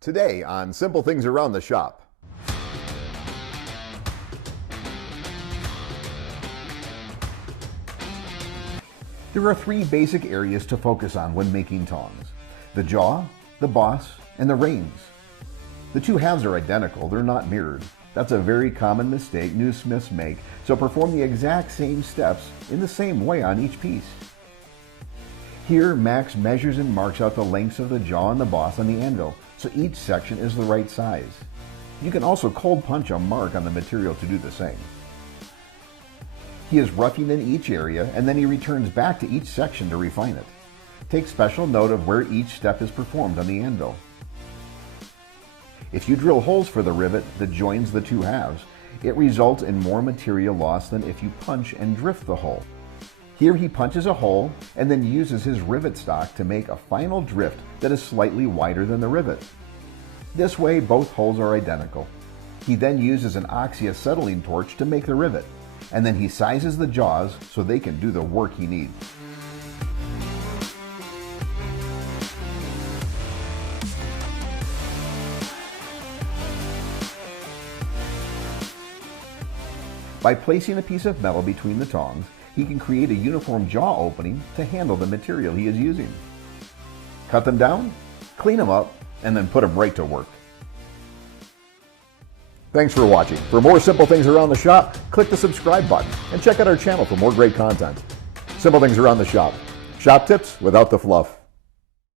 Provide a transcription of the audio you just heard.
Today on Simple Things Around the Shop. There are three basic areas to focus on when making tongs: the jaw, the boss, and the reins. The two halves are identical, they're not mirrored. That's a very common mistake new smiths make, so perform the exact same steps in the same way on each piece. Here, Max measures and marks out the lengths of the jaw and the boss on the anvil, so each section is the right size. You can also cold punch a mark on the material to do the same. He is roughing in each area, and then he returns back to each section to refine it. Take special note of where each step is performed on the anvil. If you drill holes for the rivet that joins the two halves, it results in more material loss than if you punch and drift the hole. Here he punches a hole and then uses his rivet stock to make a final drift that is slightly wider than the rivet. This way both holes are identical. He then uses an oxyacetylene torch to make the rivet, and then he sizes the jaws so they can do the work he needs. By placing a piece of metal between the tongs, he can create a uniform jaw opening to handle the material he is using. Cut them down, clean them up, and then put them right to work. Thanks for watching. For more Simple Things Around the Shop, click the subscribe button and check out our channel for more great content. Simple Things Around the Shop. Shop tips without the fluff.